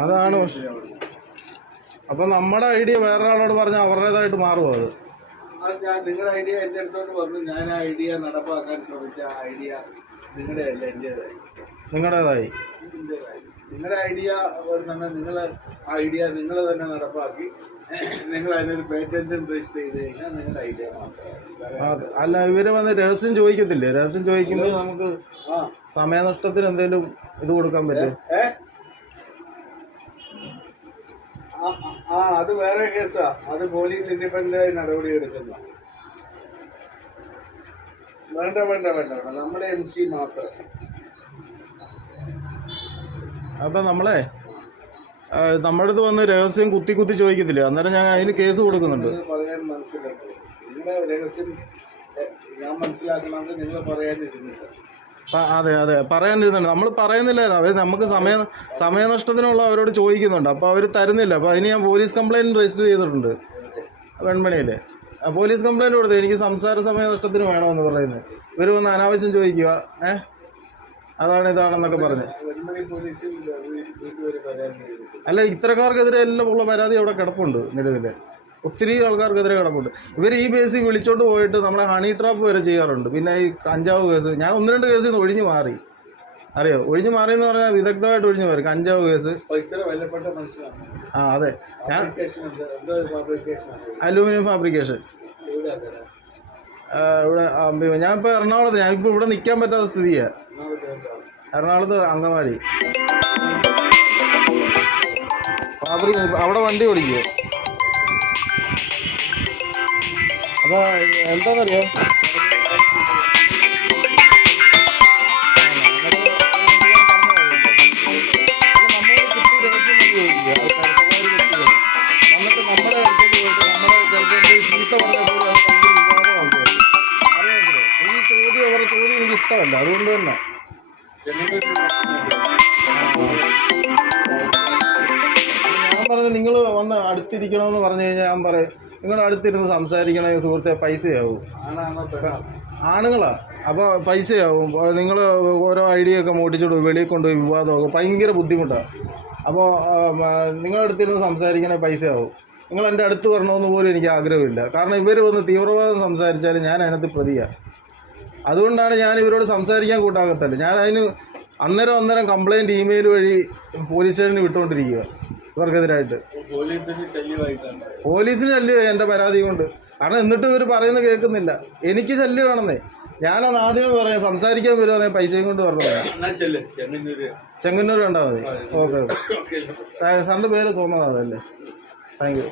അതാണ്. അപ്പൊ നമ്മുടെ ഐഡിയ വേറെ ആളോട് പറഞ്ഞാൽ അവരുടേതായിട്ട് മാറും അത്? നിങ്ങളുടെ ഐഡിയ എന്റെ അടുത്തോട്ട് പറഞ്ഞു ഞാൻ ആ ഐഡിയ നടപ്പാക്കാൻ ശ്രമിച്ച ഐഡിയ നിങ്ങളുടെ അല്ല എന്റേതായി നിങ്ങളുടേതായി. നിങ്ങളുടേതായി നിങ്ങളുടെ ഐഡിയ തന്നെ നിങ്ങൾ ഐഡിയ നിങ്ങൾ തന്നെ നടപ്പാക്കി നിങ്ങൾ അതിനൊരു പേറ്റന്റും രജിസ്റ്റർ ചെയ്ത് കഴിഞ്ഞാൽ നിങ്ങളുടെ ഐഡിയ മാത്രമാണ് അല്ല ഇവർ വന്ന് രഹസ്യം ചോദിക്കത്തില്ലേ? രഹസ്യം ചോദിക്കുന്നത് നമുക്ക് സമയനഷ്ടത്തിന് എന്തെങ്കിലും ഇത് കൊടുക്കാൻ പറ്റും ആ, ആ അത് വേറെ കേസാ. അത് പോലീസ് ഇൻഡിപെൻഡന്റ് ആയി നടപടി എടുക്കുന്ന. വേണ്ട വേണ്ട വേണ്ട വേണ്ട. നമ്മുടെ എം സി മാത്രം. അപ്പൊ നമ്മളെ നമ്മുടെ അടുത്ത് വന്ന് രഹസ്യം കുത്തി കുത്തി ചോദിക്കത്തില്ല? അന്നേരം ഞാൻ അതിന് കേസ് കൊടുക്കുന്നുണ്ട്. അതെ അതെ പറയാനിരുന്നുണ്ട് നമ്മൾ പറയുന്നില്ലായിരുന്നു. അവർ നമുക്ക് സമയ സമയനഷ്ടത്തിനുള്ള അവരോട് ചോദിക്കുന്നുണ്ട്. അപ്പോൾ അവർ തരുന്നില്ല. അപ്പോൾ അതിന് ഞാൻ പോലീസ് കംപ്ലയിന്റ് രജിസ്റ്റർ ചെയ്തിട്ടുണ്ട്. വെൺമണിയിൽ പോലീസ് കംപ്ലയിന്റ് കൊടുത്തു. എനിക്ക് സംസാര സമയനഷ്ടത്തിന് വേണമെന്ന് പറയുന്നത്. ഇവർ വന്ന് അനാവശ്യം ചോദിക്കുക. ഏഹ് അതാണ് ഇതാണെന്നൊക്കെ പറഞ്ഞ്. അല്ല ഇത്തരക്കാർക്കെതിരെ എല്ലാം ഉള്ള പരാതി അവിടെ കിടപ്പുണ്ട് നിലവിൽ. ഒത്തിരി ആൾക്കാർക്കെതിരെ കിടപ്പുണ്ട്. ഇവർ ഈ ബേസിൽ വിളിച്ചോണ്ട് പോയിട്ട് നമ്മളെ ഹണി ട്രാപ്പ് വരെ ചെയ്യാറുണ്ട്. പിന്നെ ഈ കഞ്ചാവ് കേസ് ഞാൻ ഒന്ന് രണ്ട് കേസിൽ നിന്ന് ഒഴിഞ്ഞു മാറി. അറിയോ? ഒഴിഞ്ഞു മാറി എന്ന് പറഞ്ഞാൽ വിദഗ്ധമായിട്ട് ഒഴിഞ്ഞു മാറി. കഞ്ചാവ് കേസ് ആ അതെ. ഞാൻ അലൂമിനിയം ഫാബ്രിക്കേഷൻ ഇവിടെ ഞാനിപ്പോൾ എറണാകുളത്ത് ഞാനിപ്പോൾ ഇവിടെ നിൽക്കാൻ പറ്റാത്ത സ്ഥിതിയാണ് എറണാകുളത്ത് അങ്കമാലി. ഫാബ്രിക് അവിടെ വണ്ടി ഓടിക്കുമോ അപ്പോൾ എന്താണെന്നറിയോ ഇഷ്ടമല്ല. അതുകൊണ്ട് തന്നെ. ഞാൻ പറഞ്ഞു നിങ്ങൾ വന്ന് അടുത്തിരിക്കണമെന്ന് പറഞ്ഞു കഴിഞ്ഞാൽ ഞാൻ പറയും നിങ്ങൾ അടുത്തിരുന്ന് സംസാരിക്കണമെങ്കിൽ സുഹൃത്തെ പൈസയാവും. ആണുങ്ങളാ അപ്പോൾ പൈസയാവും. നിങ്ങൾ ഓരോ ഐഡിയ ഒക്കെ മോട്ടിച്ചോട്ട് വെളിയിൽ കൊണ്ടുപോയി വിവാദമാകും ഭയങ്കര ബുദ്ധിമുട്ടാണ് അപ്പോൾ നിങ്ങളുടെ അടുത്തിരുന്ന് സംസാരിക്കണേ പൈസയാവും. നിങ്ങൾ എന്റെ അടുത്ത് വരണമെന്ന് പോലും എനിക്ക് ആഗ്രഹമില്ല. കാരണം ഇവർ വന്ന് തീവ്രവാദം സംസാരിച്ചാലും ഞാൻ അതിനകത്ത് പ്രതിയാണ് അതുകൊണ്ടാണ് ഞാൻ ഇവരോട് സംസാരിക്കാൻ കൂട്ടാകത്തല്ല ഞാൻ അതിന് അന്നേരം അന്നേരം കംപ്ലൈന്റ് ഇമെയിൽ വഴി പോലീസ് സ്റ്റേഷനിൽ വിട്ടുകൊണ്ടിരിക്കുക ഇവർക്കെതിരായിട്ട്. പോലീസിന് ശല്യമായി ശല്യം എന്റെ പരാതി കൊണ്ട്. കാരണം എന്നിട്ട് ഇവർ പറയുന്നത് കേൾക്കുന്നില്ല. എനിക്ക് ശല്യമാണെന്നേ ഞാനത് ആദ്യമേ പറയാം. സംസാരിക്കാൻ വരുവാണെങ്കിൽ പൈസയും കൊണ്ട് പറഞ്ഞു ചെങ്ങന്നൂർ കണ്ടാൽ മതി. Okay okay. ഓക്കെ സാറിന്റെ പേര് തോന്നുന്നതല്ലേ താങ്ക് യു